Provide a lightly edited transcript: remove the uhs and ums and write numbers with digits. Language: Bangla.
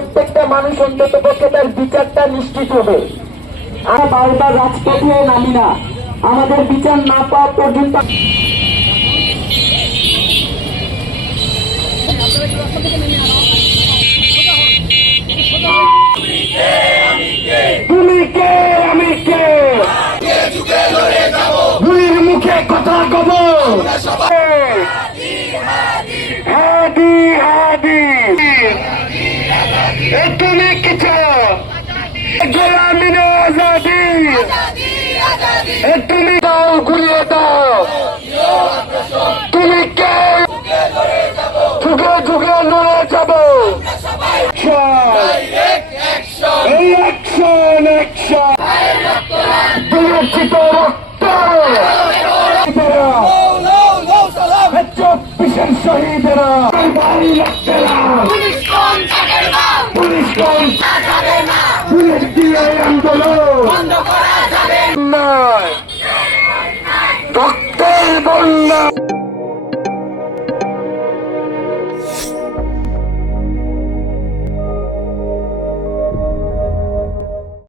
প্রত্যেকটা মানুষ অন্তত পক্ষে তার বিচারটা নিশ্চিত হবে। আমরা বারবার রাজপথে নামি না, আমাদের বিচার না পাওয়া পর্যন্ত। তুমি কে, আমি কে, গুলির মুখে কথা কব। হাদি হাদি, তুমি কি চাও? গোলামি না আজাদি। তুমি দাও, ঘুরিয়ে দাও। তুমি কে? ঝুঁকে ঝুঁকে লড়ে যাব। অ্যাকশন অ্যাকশন, বিরোচিত রক্ত, 24 শহীদেরা বাড়ি লাগতে না, পুলিশ কোন পুলিশ দিয়ে আন্দোলন নয়, রক্তের বন্যা।